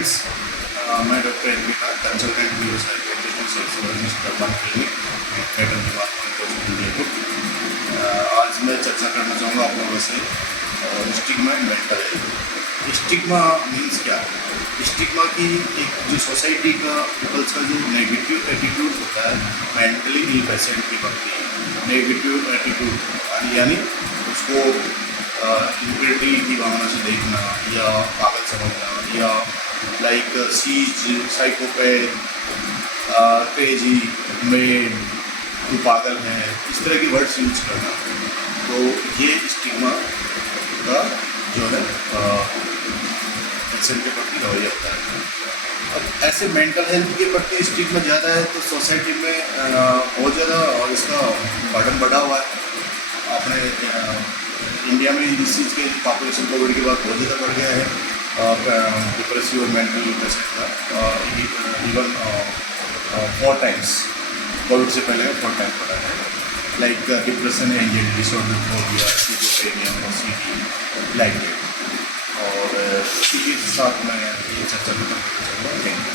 Friends, मैं Dr.N.K consultant psychiatrist and sexologist urban clinic medical department hospital Jaipur. आज मैं चर्चा करना चाहूँगा आप लोगों से stigma and mental health. Stigma means क्या? स्टिग्मा की एक जो सोसाइटी का पीपल्स का जो नेगेटिव एटीट्यूड होता है मेंटली इल पेशेंट के प्रति, नेगेटिव एटीट्यूड यानी उसको इंप्योरिटी की भावना से देखना या पागल समझना या लाइक सीज, साइकोपैथ, क्रेजी, मेड, तू पागल है, इस तरह के वर्ड्स यूज करना। तो ये स्टिग्मा का जो है पेशेंट के प्रति रवैया होता है। अब ऐसे मेंटल हेल्थ के प्रति स्टिग्मा ज़्यादा है तो सोसाइटी में बहुत ज़्यादा और इसका बर्डन बढ़ा हुआ है। अपने इंडिया में इस चीज़ के पॉपुलेशन कोविड के बाद बहुत ज़्यादा बढ़ गया है डिप्रेसिव और मेंटल पेशेंट का। इवन 4 टाइम्स कोविड से पहले 4 टाइम्स बढ़ा है। Like depression, anxiety disorder, phobia, schizophrenia, OCD, like. और इसी के साथ मैं ये चर्चा खत्म करना चाहूँगा। Thank you.